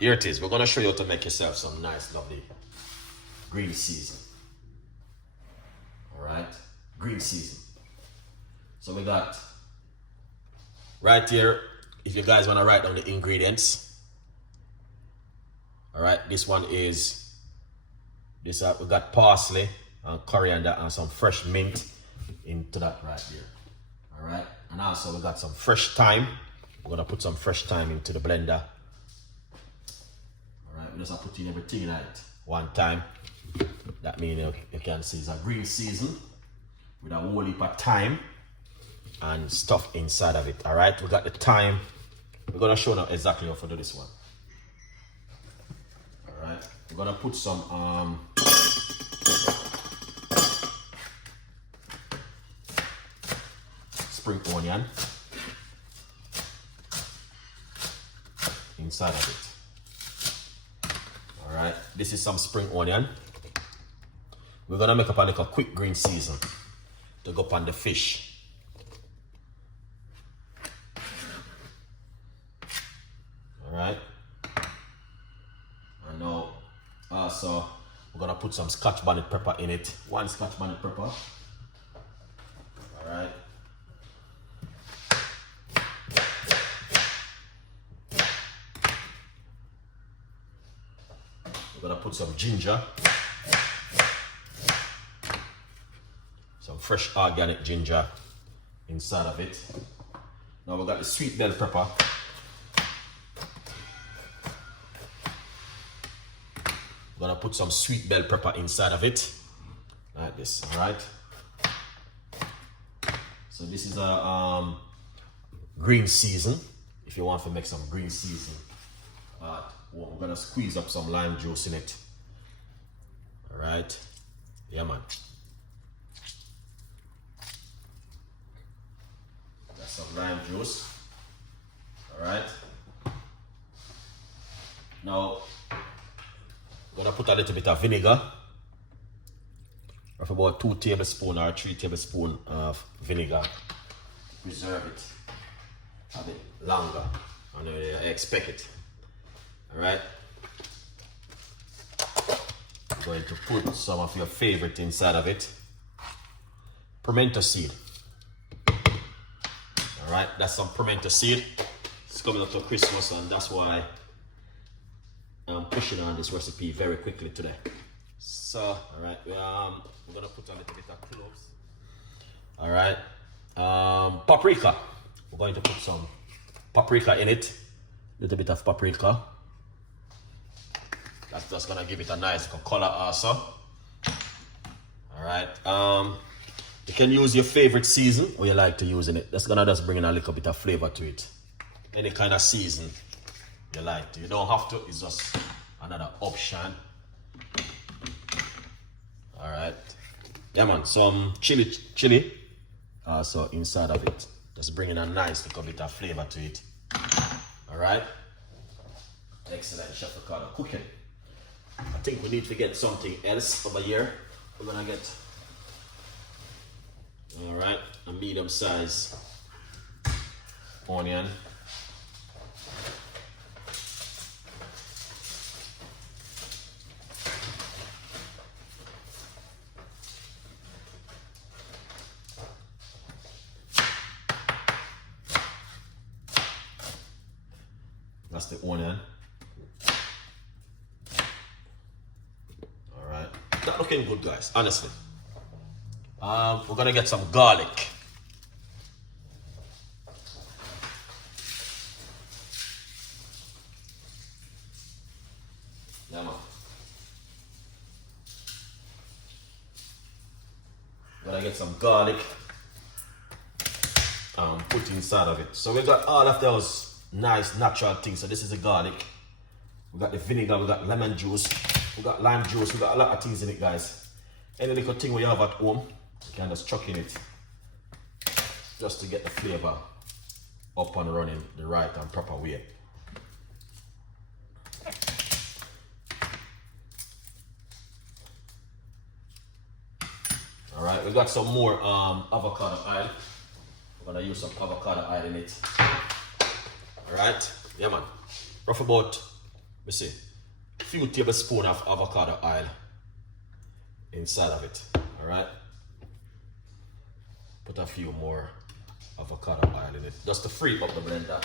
here it is. We're gonna show you how to make yourself some nice, lovely green season. All right, green season. So we got right here, if you guys wanna write down the ingredients. All right, this one is, we got parsley and coriander and some fresh mint into that right here. All right, and also we got some fresh thyme. We're gonna put some fresh thyme into the blender. All right, we just have to put in everything in it one time. That means you can see it's a green season with a whole heap of thyme and stuff inside of it. All right, we got the thyme. We're gonna show now exactly how to do this one. All right, we're gonna put some spring onion inside of it. All right, this is some spring onion. We're gonna make up a little quick green season to go up on the fish. All right, and now also we're gonna put some Scotch bonnet pepper in it. One Scotch bonnet pepper. All right. We're gonna put some ginger, some fresh organic ginger inside of it. Now we got the sweet bell pepper. We're gonna put some sweet bell pepper inside of it, like this. All right. So this is a green season. If you want to make some green season, we're gonna squeeze up some lime juice in it. All right, yeah, man. That's some lime juice. All right. Now, we're gonna put a little bit of vinegar, of about 2 tablespoons or 3 tablespoons of vinegar. Preserve it a bit longer, and I expect it. All right, I'm going to put some of your favorite inside of it. Pimento seed. All right, that's some pimento seed. It's coming up to Christmas, and that's why I'm pushing on this recipe very quickly today. So, all right, we're gonna put a little bit of cloves. All right, paprika. We're going to put some paprika in it. A little bit of paprika. That's just gonna give it a nice color also. All right. You can use your favorite season or you like to use in it. That's gonna just bring in a little bit of flavor to it. Any kind of season you like to. You don't have to. It's just another option. All right. Yeah, man. Some chili also inside of it. Just bringing a nice little bit of flavor to it. All right. Excellent, Chef Ricardo Cooking. I think we need to get something else over here. We're gonna get, all right, a medium size onion. That's the onion. Not looking good, guys, honestly. We're gonna get some garlic. Yeah, man. Gonna get some garlic put inside of it. So we got all of those nice natural things. So this is the garlic. We got the vinegar, we got lemon juice, we got lime juice, we got a lot of things in it, guys. Any little thing we have at home, you can just chuck in it just to get the flavor up and running the right and proper way. All right, we got some more avocado oil. We're gonna use some avocado oil in it. All right, yeah, man. Rough about You see, a few tablespoons of avocado oil inside of it. All right. Put a few more avocado oil in it just to free up the blender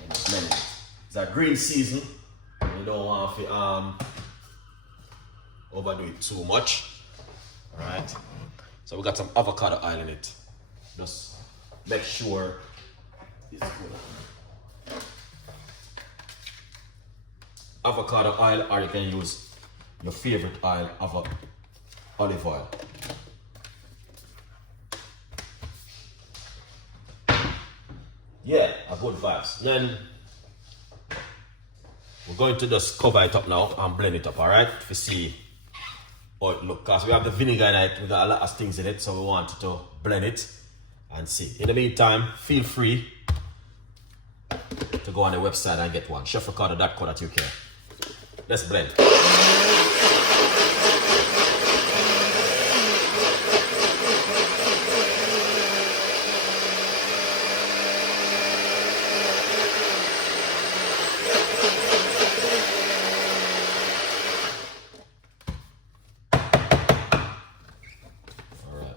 and just blend it. It's a green season. You don't want to overdo it too much. All right. So we got some avocado oil in it. Just make sure it's good. Avocado oil, or you can use your favorite oil of olive oil. Yeah, a good vibes. Then we're going to just cover it up now and blend it up, alright? To see how it looks. Because we have the vinegar in it, we got a lot of things in it, so we wanted to blend it and see. In the meantime, feel free to go on the website and get one. chefricardo.co.uk. Let's blend.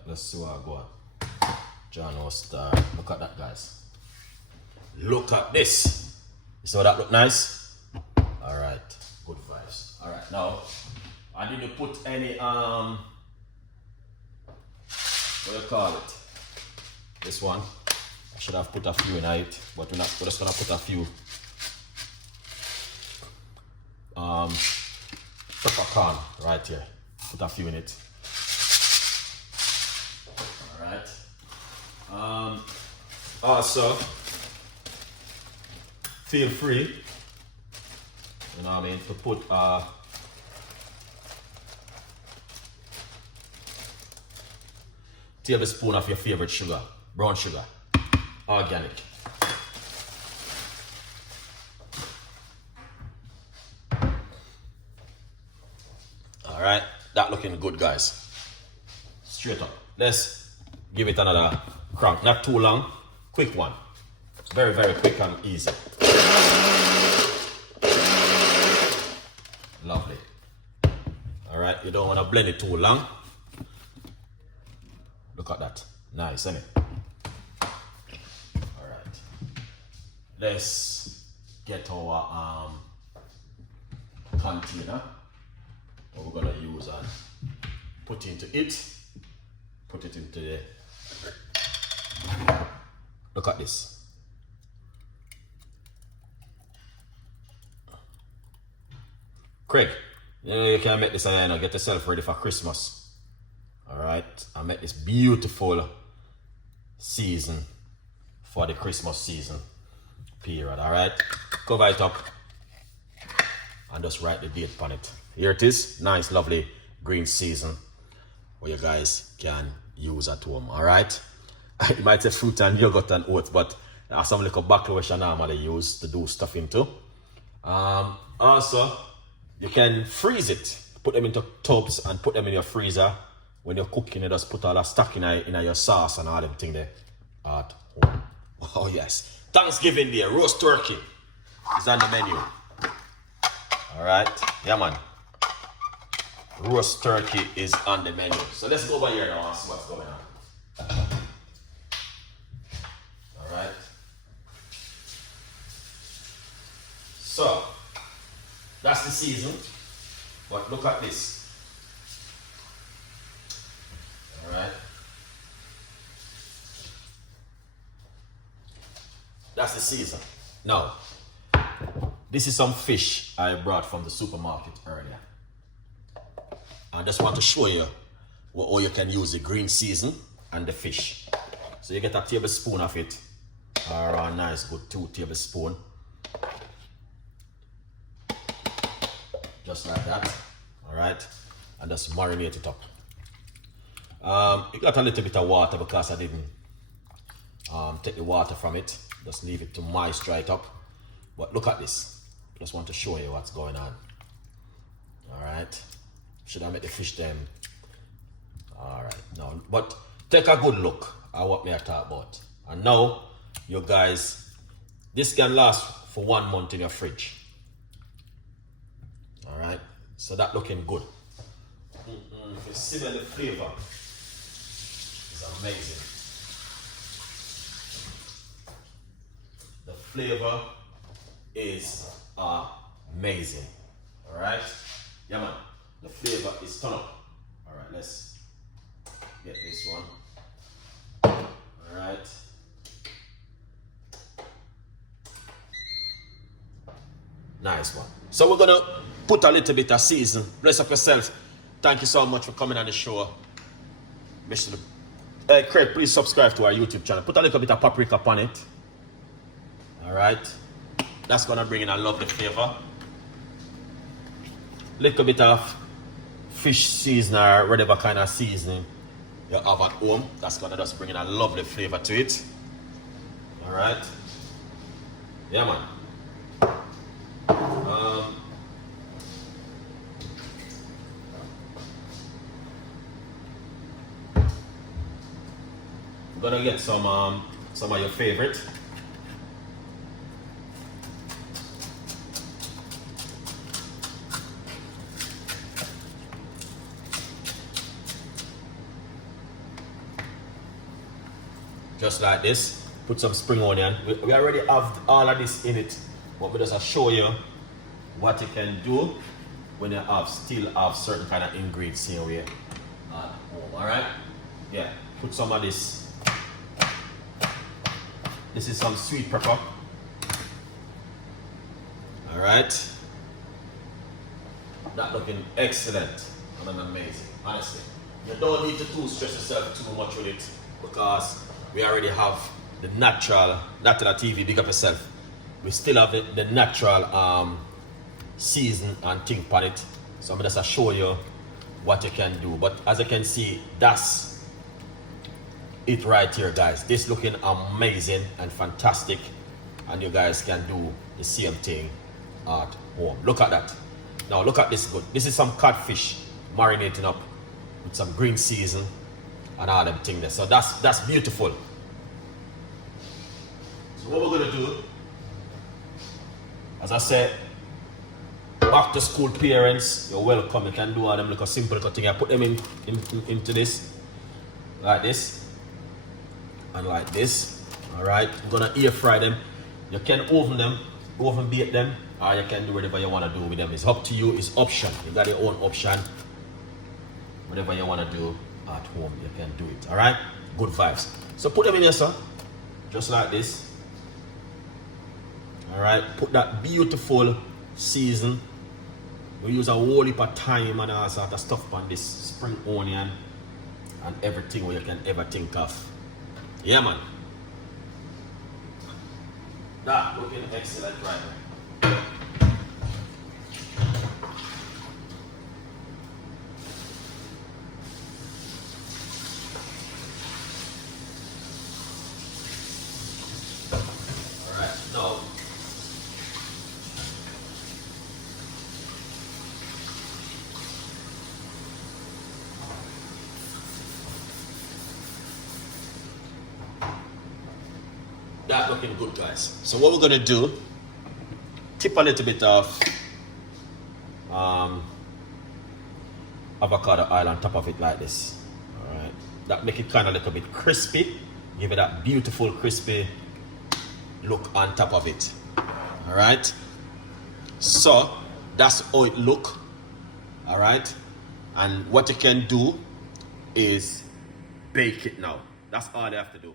Let's see what I got. John Oster. Look at that, guys. Look at this. You see how that look nice? Alright. Good vibes. Alright, now I didn't put any what do you call it? This one. I should have put a few in it, but we're just gonna put a few peppercorn right here. Put a few in it. Also, feel free, you know what I mean, to put tablespoon of your favorite sugar, brown sugar, organic. All right, that looking good, guys. Straight up. Let's give it another crank. Not too long, quick one. Very, very quick and easy. Lovely. All right, you don't want to blend it too long. Look at that. Nice, isn't it? All right. Let's get our container that we're gonna use and put into it. Put it into the. Look at this. Craig, you can make this and get yourself ready for Christmas. Alright, I make this beautiful season for the Christmas season period. Alright, cover it up and just write the date on it. Here it is, nice, lovely green season where you guys can use at home. Alright, you might say fruit and yogurt and oats, but there are some little baklava which I normally use to do stuff into. Also, you can freeze it, put them into tubs and put them in your freezer. When you're cooking, you just put all that stuff in your sauce and all them things there at home. Oh yes, Thanksgiving Day, roast turkey is on the menu. Alright, yeah man. Roast turkey is on the menu. So let's go over here now and see what's going on. Alright. So, that's the season. But look at this. Alright. That's the season. Now, this is some fish I brought from the supermarket earlier. I just want to show you how you can use the green season and the fish. So you get a tablespoon of it, or a nice good 2 tablespoons. Just like that. Alright. And just marinate it up. It got a little bit of water because I didn't take the water from it. Just leave it to moisturize it up. But look at this. Just want to show you what's going on. Alright. Should I make the fish then? Alright, no. But take a good look at what me I talk about. And now, you guys, this can last for 1 month in your fridge. So that looking good. You smell the flavor. It's amazing. The flavor is amazing. Alright? Yeah man. The flavor is ton up. Alright, let's get this one. Alright. Nice one. So we're gonna put a little bit of season. Bless up yourself. Thank you so much for coming on the show. Make sure Craig, please subscribe to our YouTube channel. Put a little bit of paprika upon it. Alright. That's gonna bring in a lovely flavor. Little bit of fish seasoning or whatever kind of seasoning you have at home. That's gonna just bring in a lovely flavor to it. Alright. Yeah man. I'm gonna get some of your favorite. Just like this. Put some spring onion. We already have all of this in it, but we just show you what you can do when you still have certain kind of ingredients here at home. Alright? Yeah. Put some of this. This is some sweet pepper. Alright. That looking excellent and amazing. Honestly. You don't need to stress yourself too much with it because we already have the natural, not to the TV, big up yourself. We still have the natural season and thing on it. So I'm just show you what you can do. But as you can see, that's it right here, guys. This looking amazing and fantastic, and you guys can do the same thing at home. Look at that. Now look at this good. This is some codfish marinating up with some green season and all them things there. So that's beautiful. So what we're gonna do, as I said, back to school parents, you're welcome. You can do all them little simple little thing. I put them into this, like this. And like this. Alright, I'm gonna air fry them. You can oven them, oven bake them, or you can do whatever you want to do with them. It's up to you, it's option. You got your own option. Whatever you want to do at home, you can do it. Alright? Good vibes. So put them in here, sir. Just like this. Alright, put that beautiful season. We use a whole heap of thyme and all sort of stuff on this spring onion and everything where you can ever think of. Yeah man. That looking excellent right there. Alright, now that looking good, guys. So what we're gonna do, tip a little bit of avocado oil on top of it like this. All right, that make it kind of a little bit crispy, give it that beautiful crispy look on top of it. All right, so that's how it look. All right, and what you can do is bake it now. That's all you have to do.